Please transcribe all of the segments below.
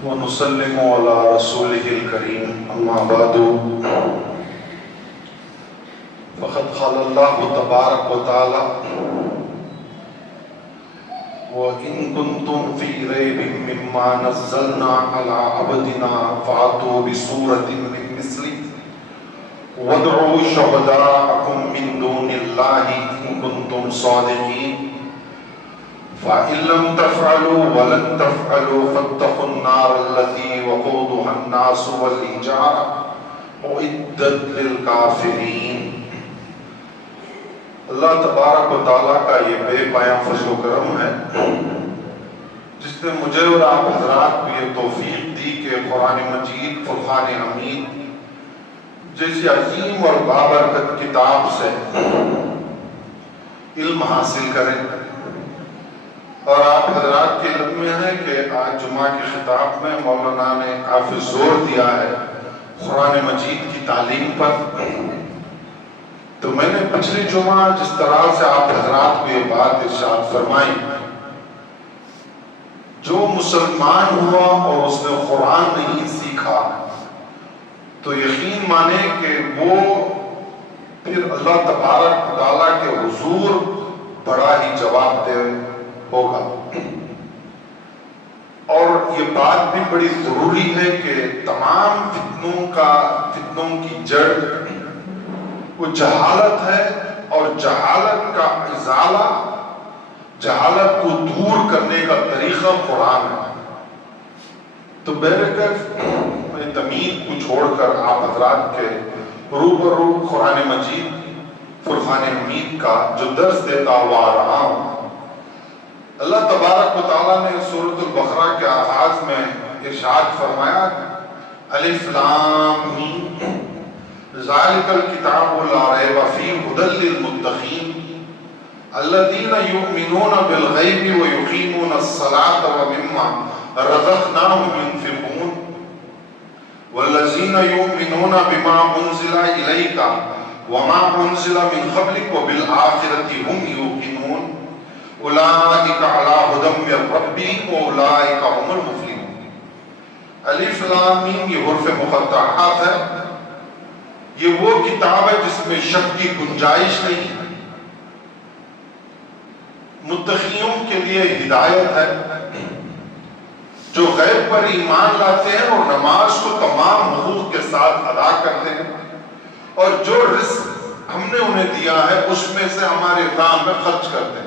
ونسلم على رسوله الكريم أما بعد فقد قال الله تبارك وتعالى وإن كنتم في ريب مما نزلنا على عبدنا فأتوا بسورة من مثله وادعوا شهداءكم من دون الله إن كنتم صادقين فإن لم تفعلوا ولن تفعلوا فاتقوا النار التي وقودها الناس والحجارة أعدت للكافرين۔ اللہ تبارک و تعالیٰ کا یہ بے پایاں فضل و کرم ہے جس نے مجھے اور آپ حضرات کو یہ توفیق دی کہ قرآن مجید فرقان حمید جیسی عظیم اور بابرکت کتاب سے علم حاصل کریں۔ اور آپ حضرات کے علم میں ہے کہ آج جمعہ کے خطاب میں مولانا نے کافی زور دیا ہے قرآن مجید کی تعلیم پر، تو میں نے پچھلی جمعہ جس طرح سے آپ حضرات کو یہ بات ارشاد فرمائی، جو مسلمان ہوا اور اس نے قرآن نہیں سیکھا تو یقین مانے کہ وہ پھر اللہ تبارک و تعالیٰ کے حضور بڑا ہی جواب دہ ہوگا۔ اور یہ بات بھی بڑی ضروری ہے کہ تمام فتنوں کی جڑ وہ جہالت ہے، اور جہالت کا ازالہ، جہالت کو دور کرنے کا طریقہ قرآن ہے۔ تو بہرکیف میں تمہید کو چھوڑ کر آپ حضرات کے روبرو قرآن مجید فرقان حمید کا جو درس دیتا ہوا آ رہا ہوں۔ اللہ تبارک و تعالیٰ نے سورۃ البقرہ کے آغاز میں ارشاد فرمایا الف لام میم ذالک الکتاب لا ریب فیہ ھدی للمتقین الذین یؤمنون بالغیب ویقیمون الصلاۃ ومما رزقناہم ینفقون والذین یؤمنون بما انزل الیک وما انزل من قبلک وبالآخرۃ ھم یوقنون اولئک علی ھدی من ربہم واولئک ھم المفلحون۔ الف لام میم یہ حروف مقطعات ہے، یہ وہ کتاب ہے جس میں شک کی گنجائش نہیں، متقیوں کے لیے ہدایت ہے، جو غیب پر ایمان لاتے ہیں اور نماز کو تمام حقوق کے ساتھ ادا کرتے ہیں، اور جو رزق ہم نے انہیں دیا ہے اس میں سے ہمارے کام میں خرچ کرتے ہیں،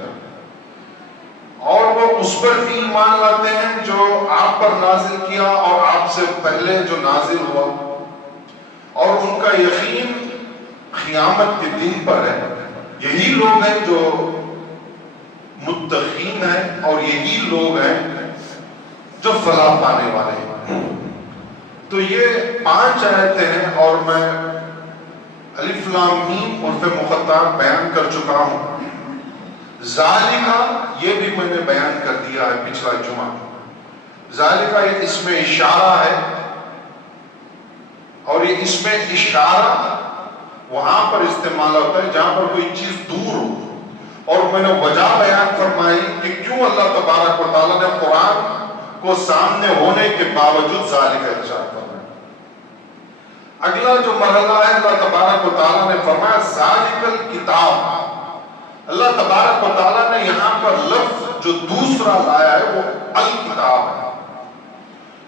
اور وہ اس پر بھی ایمان لاتے ہیں جو آپ پر نازل کیا اور آپ سے پہلے جو نازل ہوا، اور ان کا یقین قیامت کے دن پر ہے۔ یہی لوگ ہیں جو متقین ہیں، اور یہی لوگ ہیں جو فلاح پانے والے ہیں۔ تو یہ 5 آیتیں ہیں، اور میں الف لام میم حروف مقطعات بیان کر چکا ہوں۔ ذالکہ یہ بھی میں نے بیان کر دیا ہے پچھلا جمعہ۔ ذالکہ یہ اسم اشارہ ہے، اور یہ اسم اشارہ وہاں پر استعمال ہوتا ہے جہاں پر کوئی چیز دور ہو، اور میں نے وجہ بیان فرمائی کہ کیوں اللہ تبارک و تعالیٰ نے قرآن کو سامنے ہونے کے باوجود ذالکہ ارشاد فرمایا۔ اگلا جو مرحلہ ہے اللہ تبارک و تعالیٰ نے فرمایا ذالک الکتاب۔ اللہ تبارک و تعالیٰ نے یہاں پر لفظ جو دوسرا لایا ہے وہ الکتاب ہے،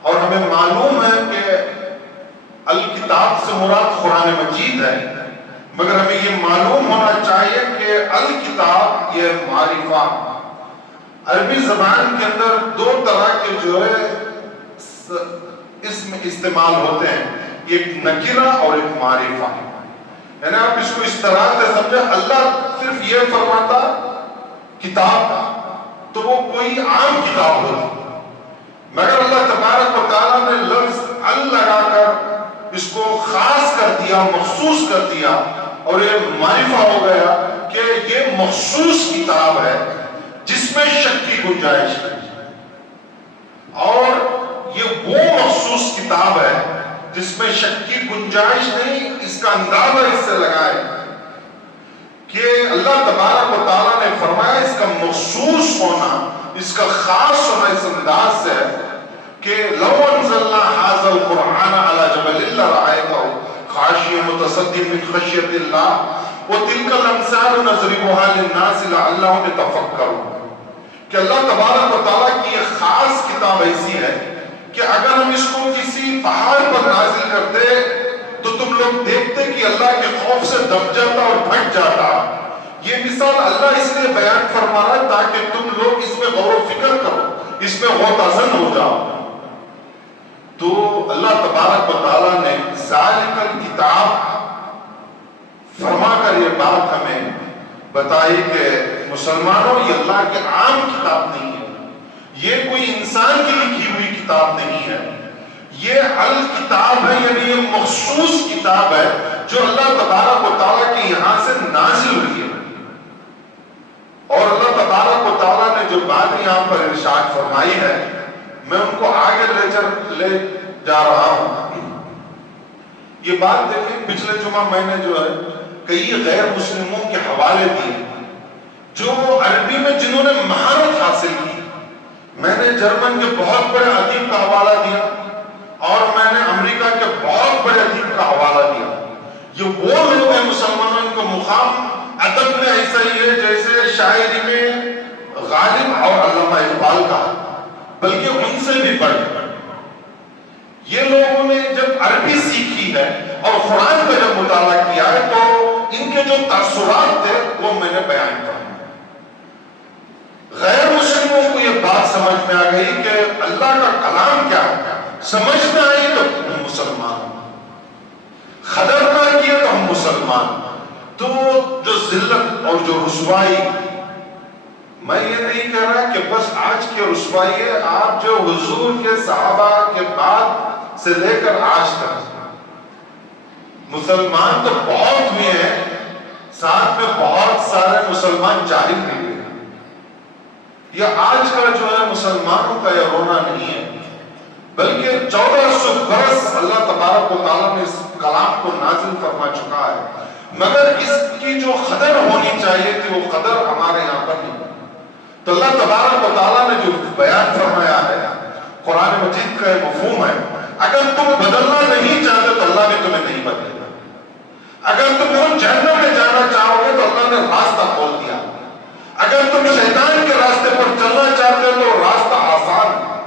اور ہمیں معلوم ہے کہ الکتاب سے مراد قرآن مجید ہے، مگر ہمیں یہ معلوم ہونا چاہیے کہ الکتاب یہ معرفہ۔ عربی زبان کے اندر 2 طرح کے جو ہے اسم استعمال ہوتے ہیں، ایک نکرہ اور ایک معرفہ۔ یعنی آپ اس کو اس طرح سے سمجھیں، اللہ صرف یہ فرماتا کتاب تو وہ کوئی عام کتاب ہوتی، مگر اللہ تبارک و تعالیٰ نے لفظ ال لگا کر اس کو خاص کر دیا، مخصوص کر دیا، اور یہ معرفہ ہو گیا کہ یہ مخصوص کتاب ہے جس میں شک کی گنجائش ہے، اور یہ وہ مخصوص کتاب ہے جس میں شک کی گنجائش نہیں۔ اس کا اندازہ اس سے لگائے کہ اللہ تبارک و تعالیٰ نے فرمایا اس کا مخصوص ہونا، اس کا خاص ہونا اس انداز سے ہے کہ لو خاشع متصدع من خشیت اللہ وتلک الامثال نضربها للناس لعلهم يتفکرون کہ اللہ تبارک و تعالیٰ کی ایک خاص کتاب ایسی ہے کہ اگر ہم اس کو کسی پہاڑ پر نازل کرتے تو تم لوگ دیکھتے کہ اللہ کے خوف سے دب جاتا اور پھٹ جاتا. یہ مثال اللہ اس لیے بیان فرما رہا ہے تاکہ تم لوگ اس میں غور و فکر کرو, اس میں غوطہ ہو جاؤ. تو اللہ تبارک و تعالیٰ نے ذالک الکتاب فرما کر یہ بات ہمیں بتائی کہ مسلمانوں یہ اللہ کی عام کتاب نہیں ہے, یہ کوئی انسان کی لکھی ہوئی کتاب نہیں ہے, یہ الکتاب ہے, یعنی یہ مخصوص کتاب ہے جو اللہ تبارک و تعالیٰ کے یہاں سے نازل ہوئی ہے. اور اللہ تبارک و تعالیٰ نے جو بات یہاں پر ارشاد فرمائی ہے میں ان کو آگے لے جا رہا ہوں. یہ بات دیکھیں, پچھلے جمعہ میں نے جو ہے کئی غیر مسلموں کے حوالے دیے جو عربی میں جنہوں نے مہارت حاصل کی. میں نے جرمن کے بہت بڑے ادیب کا حوالہ دیا اور میں نے امریکہ کے بہت بڑے ادیب کا حوالہ دیا. یہ وہ لوگ ہیں مسلمانوں, ان کو مقام ادب میں ایسا ہی ہے جیسے شاعری میں غالب اور علامہ اقبال کا, بلکہ ان سے بھی بڑھ. یہ لوگوں نے جب عربی سیکھی ہے اور قرآن کا جب مطالعہ کیا ہے تو ان کے جو تاثرات تھے وہ میں نے بیان کیا. غیر مسلموں کو یہ بات سمجھ میں آ گئی کہ اللہ کا کلام کیا ہے, سمجھ میں آئی تو ہم مسلمان, قدر نہ کیے تو ہم مسلمان. تو جو ذلت اور جو رسوائی, میں یہ نہیں کہہ رہا کہ بس آج کی رسوائی ہے, آپ جو حضور کے صحابہ کے بعد سے لے کر آج تک مسلمان تو بہت ہوئے ہیں, ساتھ میں بہت سارے مسلمان جاہل بھی ہوئے. یہ آج کا جو ہے مسلمانوں کا یہ رونا نہیں ہے, بلکہ 1400 برس اللہ تبارک و تعالیٰ نے اس کلام کو نازل فرما چکا ہے, مگر اس کی جو قدر ہونی چاہیے تھی وہ قدر ہمارے یہاں پر نہیں. تو اللہ تبارک و تعالیٰ نے جو بیان فرمایا ہے قرآن مجید کا یہ مفہوم ہے, اگر تم بدلنا نہیں چاہتے تو اللہ بھی تمہیں نہیں بدلے گا. اگر تم جہنم میں جانا چاہو گے تو اللہ نے راستہ کھول دیا. اگر تم شیطان کے راستے پر چلنا چاہتے ہو تو راستہ آسان ہے.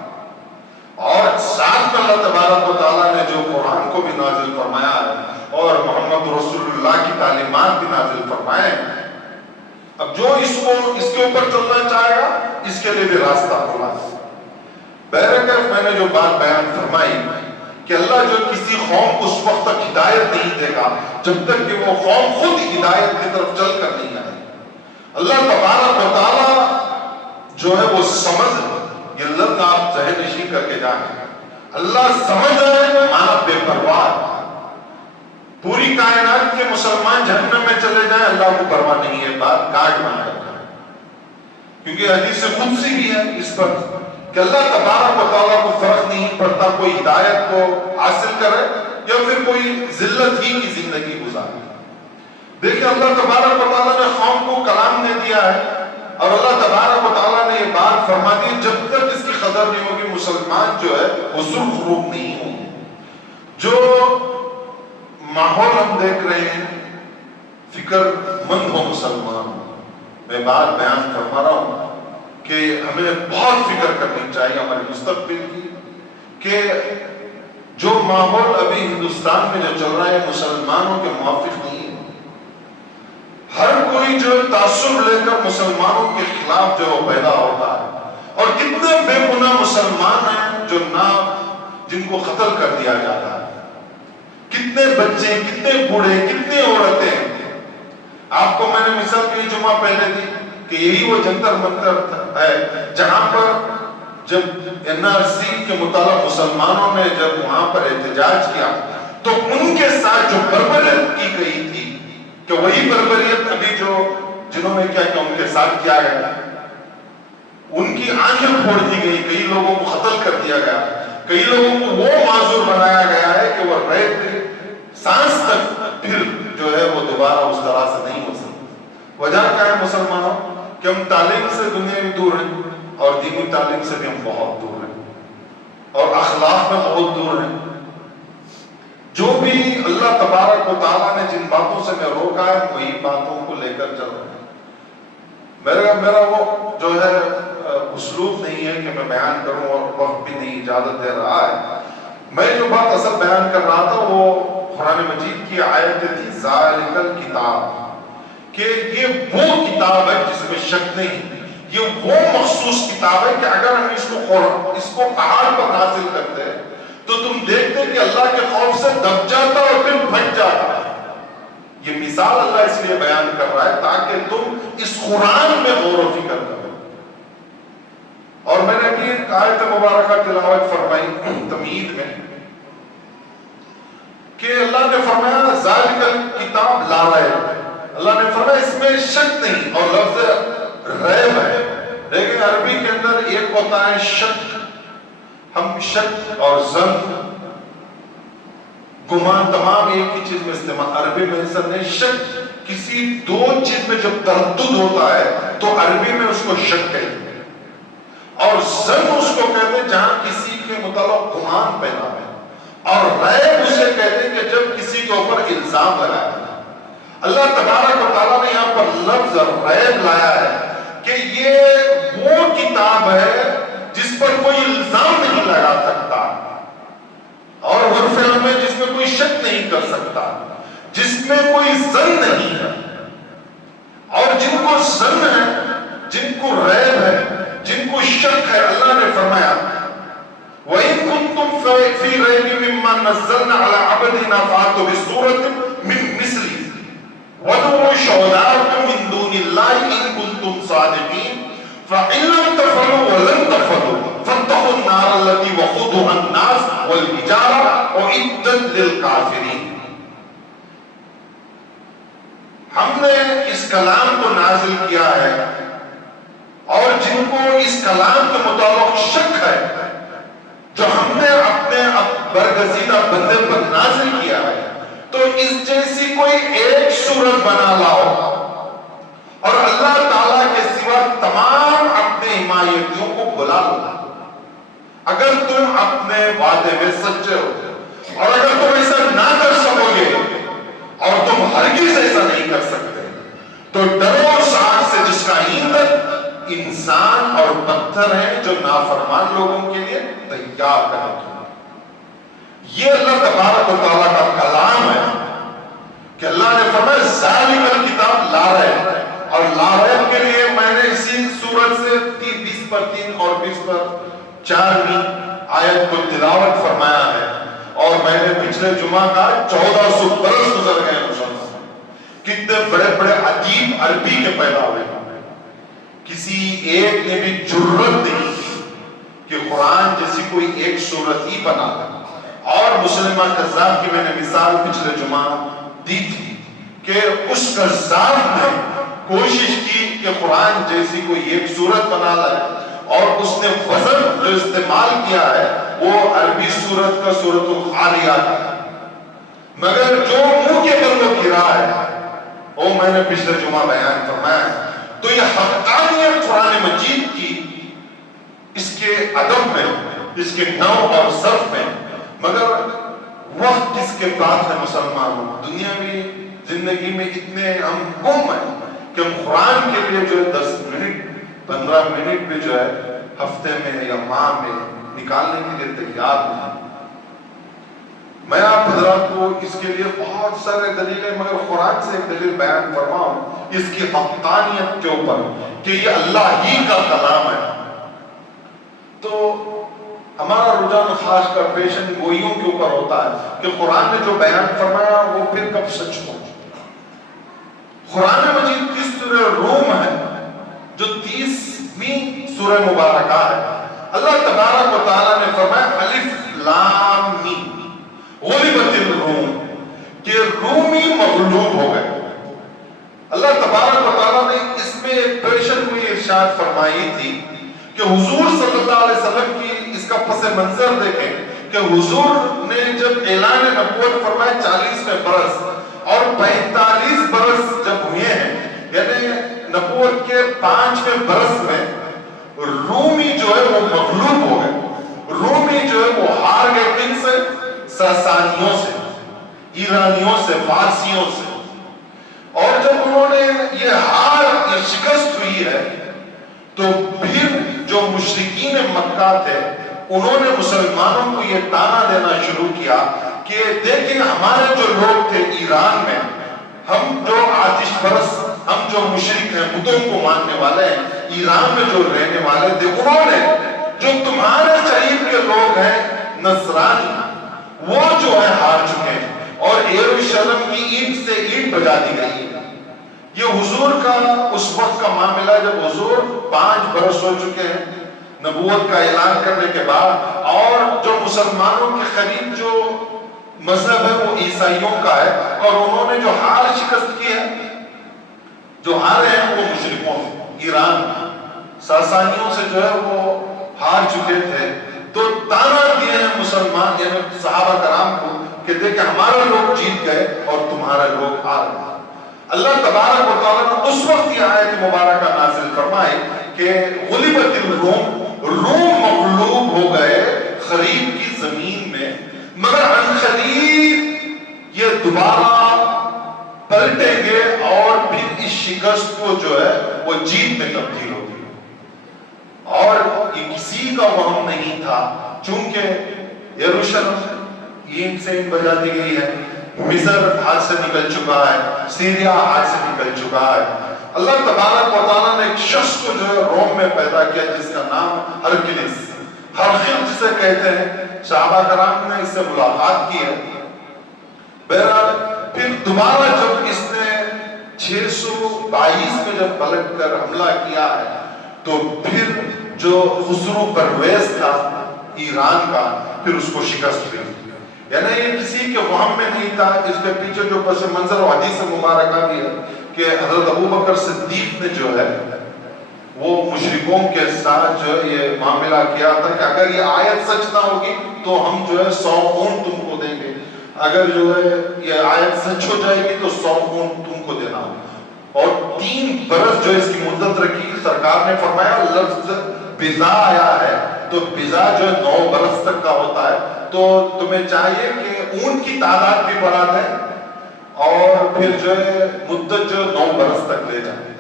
اور ساتھ میں اللہ تبارک و تعالیٰ نے جو قرآن کو بھی نازل فرمایا ہے اور محمد رسول اللہ کی تعلیمات بھی نازل فرمائے. اب جو اس کے اوپر چلنا چاہے گا اس کے لیے بھی راستہ کھلا. بہرکیف میں نے جو بات بیان فرمائی کہ اللہ جو کسی قوم کو اس وقت تک ہدایت نہیں دے گا جب تک کہ وہ قوم خود ہدایت کی طرف چل کر نہیں آئے. اللہ تبارک و تعالیٰ جو ہے وہ سمجھ, یہ لفظ آپ ذہن نشین کر کے جائیں, اللہ سمجھ ہے مانا بے پرواہ. پوری کائنات کے مسلمان جہنم میں چلے جائیں اللہ کو پرواہ نہیں ہے, بات کاٹ بنا کرتا ہے. کیونکہ حدیث قدسی بھی ہے اس پر کہ اللہ تبارک و تعالیٰ کو فرق نہیں پڑتا کوئی ہدایت کو حاصل کرے یا پھر کوئی ذلت ہی کی زندگی گزارے. دیکھیں اللہ تبارک و تعالیٰ نے قوم کو کلام دے دیا ہے اور اللہ تبارک و تعالیٰ نے یہ بات فرما دی جب تک اس کی قدر نہیں ہوگی مسلمان جو ہے وہ سرخروب نہیں ہوں. جو ماحول ہم دیکھ رہے ہیں فکر مند ہو مسلمان, میں بات بیان فرما رہا ہوں کہ ہمیں بہت فکر کرنی چاہیے ہمارے مستقبل کی کہ جو ماحول ابھی ہندوستان میں جو چل رہا ہے مسلمانوں کے موافق نہیں ہے. ہر کوئی جو تعصب لے کر مسلمانوں کے خلاف جو پیدا ہوتا ہے اور کتنے بے گناہ مسلمان ہیں جو جن کو قتل کر دیا جاتا ہے, کتنے بچے, کتنے بوڑھے, کتنے عورتیں. آپ کو میں نے مثال کئی جمعہ پہلے دی کہ یہی وہ جنتر منتر ہے جہاں پر جب NRC کے متعلق مسلمانوں نے جب وہاں پر احتجاج کیا تو ان کے ساتھ جو بربریت کی گئی تھی کہ وہی بربریت ابھی جو جنہوں نے کیا کہ ان کے ساتھ کیا گیا, ان کی آنکھیں پھوڑ دی گئی, کئی لوگوں کو قتل کر دیا گیا, کئی لوگوں کو وہ معذور بنایا گیا ہے کہ وہ ریت سانس تک پھر جو ہے وہ دوبارہ اس طرح سے نہیں ہو سکتی. وجہ کیا ہے مسلمانوں کہ ہم تعلیم سے دنیا میں دور ہیں اور دینی تعلیم سے بھی ہم بہت دور ہیں اور اخلاق میں بہت دور ہیں. جو بھی اللہ تبارک و تعالیٰ نے جن باتوں سے میں روکا ہے وہی باتوں کو لے کر چل رہا ہوں. میرا وہ جو ہے اسلوب نہیں ہے کہ میں بیان کروں اور وقت بھی نہیں اجازت دے رہا ہے. میں جو بات اصل بیان کر رہا تھا وہ قرآن مجید کی آیت تھی ذالک الکتاب، کہ یہ وہ کتاب ہے جس میں شک نہیں، یہ وہ مخصوص کتاب ہے کہ اگر ہم اس کو پہاڑ پر نازل کرتے ہیں تو تم دیکھتے کہ اللہ کے خوف سے دب جاتا اور پھر پھٹ جاتا. یہ مثال اللہ اس لیے بیان کر رہا ہے تاکہ تم اس قرآن میں غور و فکر کرو. اور میں نے ابھی ایک آیت مبارکہ تلاوت فرمائی تمہید میں کہ اللہ نے فرمایا ذالک الکتاب لا ریب، اللہ نے فرمایا اس میں شک نہیں، اور لفظ ریب ہے، لیکن عربی کے اندر ایک ہوتا ہے شک، ہم شک اور ظن گمان تمام ایک ہی چیز میں استعمال، عربی میں ایسا نہیں. شک کسی دو چیز میں جب تردد ہوتا ہے تو عربی میں اس کو شک کہتے ہیں، اور ظن اس کو کہتے ہیں جہاں کسی کے متعلق گمان پیدا ہے، اور ریب اسے کہتے ہیں کہ جب کسی کے اوپر الزام لگایا ہے. اللہ تبارک و تعالیٰ نے یہاں پر لفظ ریب لایا ہے کہ یہ وہ کتاب ہے جس پر کوئی الزام نہیں لگا سکتا، اور عرف میں جس میں کوئی شک نہیں کر سکتا، جس میں کوئی ظن نہیں ہے. اور جن کو ظن ہے، جن کو ریب ہے، جن کو شک ہے، اللہ نے فرمایا وَإِن كُنتُمْ فِي رَيْبٍ مِّمَّا نَزَّلْنَا عَلَىٰ عَبْدِنَا فَأْتُوا بِسُورَةٍ مِّن مِّثْلِهِ وَادْعُوا شُهَدَاءَكُم مِّن دُونِ اللَّهِ إِن كُنتُمْ صَادِقِينَ فَإِن لَّمْ تَفْعَلُوا وَلَن تَفْعَلُوا فَاتَّقُوا النَّارَ الَّتِي وَقُودُهَا النَّاسُ وَالْحِجَارَةُ أُعِدَّتْ لِلْكَافِرِينَ. ہم نے اس کلام کو نازل کیا ہے، اور جن کو اس کلام کے متعلق شک ہے، جو ہم نے اپنے برگزیدہ بندے پر نازل کیا ہے، تو اس جیسی کوئی ایک صورت بنا لاؤ اور اللہ تعالیٰ کے سوا تمام اپنے حمایتیوں کو بلا لو. اگر تم اپنے وعدے میں سچے ہو، اور اگر تم ایسا نہ کر سکو گے اور تم ہرگز ایسا نہیں کر سکتے، تو ڈرو اس آگ سے جس کا ایندھن انسان اور پتھر ہیں جو نافرمان لوگوں کے لیے تیار کرے. یہ اللہ تبارک و تعالیٰ کا کلام ہے کہ اللہ نے فرمایا ذالک الکتاب لا ریب، اور لا ریب کے لیے میں نے اسی سورت سے 20 پر 3 اور 20 پر 4 آیت کو تلاوت فرمایا ہے. اور میں نے پچھلے جمعہ کا 1400 برس گزر گئے مسلمان، کتنے بڑے بڑے عجیب عربی کے پیدا ہوئے، کسی ایک نے بھی جرت نہیں کہ قرآن جیسی کوئی ایک صورت ہی بنا دے. اور مسلمہ قذاب کی میں نے مثال پچھلے جمعہ دی تھی کہ اس قذاب نے کوشش کی کہ قرآن جیسی کوئی ایک صورت بنا لائے، اور اس نے وزن جو استعمال کیا ہے وہ عربی صورت کا سورۃ الخاریات ہے، مگر جو منہ کے بل وہ گرا ہے وہ میں نے پچھلے جمعہ بیان فرمایا. تو یہ حقانیت قرآن مجید کی، اس کے ادب میں، اس کے نو اور صرف میں، مگر وقت کس کے پاس ہے مسلمانوں؟ دنیاوی زندگی میں اتنے ہم گم ہیں کہ ہم قرآن کے لیے جو 10 منٹ 15 منٹ بھی جو ہے ہفتے میں یا ماہ میں نکالنے کے لیے تیار نہیں. میں آپ حضرات کو اس کے لیے بہت سارے دلیلیں، مگر قرآن سے ایک دلیل بیان فرماؤں اس کی حقانیت کے اوپر کہ یہ اللہ ہی کا کلام ہے. تو ہمارا رجحان خاص کر پیشن گوئیوں کے اوپر ہوتا ہے کہ قرآن نے جو بیان فرمایا وہ پھر کب سچ ہو. قرآن مجید کی سورہ روم ہے جو 30ویں سورہ مبارکہ ہے. اللہ تبارک و تعالیٰ نے فرمایا الف لام میم غلبت الروم، کہ رومی مغلوب ہو گئے. اللہ تبارک و تعالیٰ نے اس میں ایک پیشن ہوئی ارشاد فرمائی تھی کہ حضور صلی اللہ علیہ وسلم کی اس کا پس منظر دیکھیں کہ حضور نے جب اعلان نبوت فرمایا 40ویں برس اور 45 برس جب ہوئے ہیں، یعنی نبوت کے 5ویں برس میں رومی جو ہے وہ مغلوب ہو گئے. رومی جو ہے وہ ہار گئے کن سے؟ ساسانیوں سے. ایرانیوں سے، فارسیوں سے. اور جب انہوں نے یہ شکست ہوئی ہے تو پھر جو مشرکین مکہ تھے انہوں نے مسلمانوں کو یہ تانا دینا شروع کیا کہ دیکھیں ہمارے جو لوگ تھے ایران میں، ہم جو آتش پرست، ہم جو مشرک ہیں، بتوں کو ماننے والے ہیں، ایران میں جو رہنے والے تھے، انہوں نے جو تمہارے قریب کے لوگ ہیں نصرانی، وہ جو ہے ہار چکے ہیں اور یروشلم کی اینٹ سے اینٹ بجا دی گئی ہے. یہ حضور کا اس وقت کا معاملہ جب حضور 5 برس ہو چکے ہیں نبوت کا اعلان کرنے کے بعد، اور جو مسلمانوں کے قریب جو مذہب ہے وہ عیسائیوں کا ہے، اور انہوں نے جو ہار شکست کی ہے، جو ہارے ہیں وہ مشرکوں سے، ایران ساسانیوں سے جو ہے وہ ہار چکے تھے. تو تانا دیے ہیں مسلمان یعنی صحابہ کرام کو کہ دیکھیں ہمارے لوگ جیت گئے اور تمہارے لوگ ہار گئے. اللہ تبارک و تعالیٰ نے اس وقت یہ آیت مبارکہ نازل فرمائی کہ غلبت الروم، روم مغلوب ہو گئے خریب کی زمین میں، مگر عنقریب یہ دوبارہ پلٹیں گے اور پھر اس شکست کو جو ہے وہ جیت میں تبدیل ہوگی. اور یہ کسی کا وہم نہیں تھا، چونکہ یروشلم اینٹ سے اینٹ بجا دی گئی ہے، مصر ہاتھ سے نکل چکا ہے، سیریا ہاتھ سے نکل چکا ہے. اللہ تبارک و تعالیٰ نے ایک شخص کو جو ہے روم میں پیدا کیا جس کا نام ہرکلس، ہرخل جسے کہتے ہیں. صحابہ کرام نے اس سے ملاقات کی ہے. بہرحال پھر دوبارہ جب اس نے 622 میں جب پلٹ کر حملہ کیا ہے تو پھر جو خسرو پرویز تھا ایران کا، پھر اس کو شکست ہوئی. یعنی یہ کسی کے وہم میں نہیں تھا. اس کے پیچھے جو پس منظر و حدیث مبارکہ بھی ہے کہ حضرت ابو بکر صدیق نے جو ہے وہ مشرکوں کے ساتھ جو یہ معاملہ کیا تھا کہ اگر یہ آیت سچ نہ ہوگی تو ہم جو ہے 100 اونٹ تم کو دیں گے، اگر جو ہے یہ آیت سچ ہو جائے گی تو 100 اونٹ تم کو دینا ہوگا. اور 3 برس جو اس کی مدت رکھی. سرکار نے فرمایا لفظ بزا آیا ہے تو بزا جو 9 برس تک کا ہوتا ہے، تو تمہیں چاہیے کہ اونٹ کی تعداد بھی بڑھا دیں اور پھر جو ہے مدت جو 9 برس تک لے جائیں.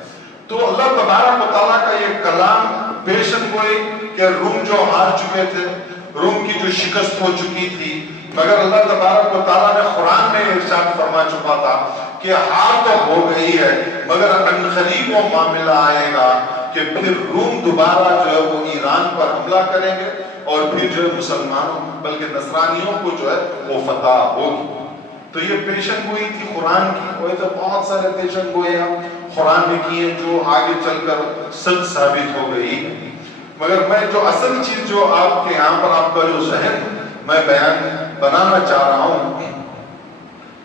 تو اللہ تبارک و تعالیٰ کا یہ کلام پیشن گوئی کہ روم جو ہار چکے تھے، روم کی جو شکست ہو چکی تھی، مگر اللہ تبارک و تعالیٰ نے قرآن میں ارشاد فرما چکا تھا کہ ہار تو ہو گئی ہے مگر عنقریب وہ معاملہ آئے گا کہ پھر روم دوبارہ جو ہے وہ ایران پر حملہ کریں گے اور پھر جو ہے مسلمانوں بلکہ نصرانیوں کو جو ہے وہ فتح ہوگی. تو یہ پیشن گوئی تھی قرآن کی. ویسے بہت سارے پیشن گوئی ہم قرآن میں کیے جو آگے چل کر سچ ثابت ہو گئی. مگر میں جو اصل چیز جو آپ کے یہاں پر آپ کا جو ذہن میں بیان بنانا چاہ رہا ہوں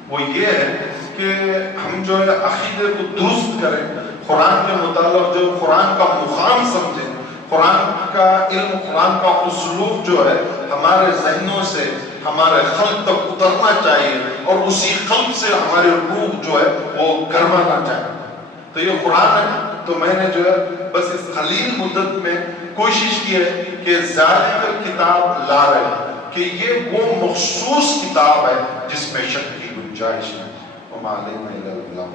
وہ یہ ہے کہ ہم جو ہے عقیدے کو درست کریں، قرآن کے متعلق جو قرآن کا مقام سمجھیں، قرآن کا علم، قرآن کا اسلوب جو ہے ہمارے ذہنوں سے ہمارے قلب تک اترنا چاہیے اور اسی قلب سے ہمارے روح جو ہے وہ گرمانا چاہیے. تو یہ قرآن ہے. تو میں نے جو ہے بس اس قلیل مدت میں کوشش کی ہے کہ ذالک کتاب لا رہے کہ یہ وہ مخصوص کتاب ہے جس میں شک کی گنجائش ہے. وما علینا الا البلاغ.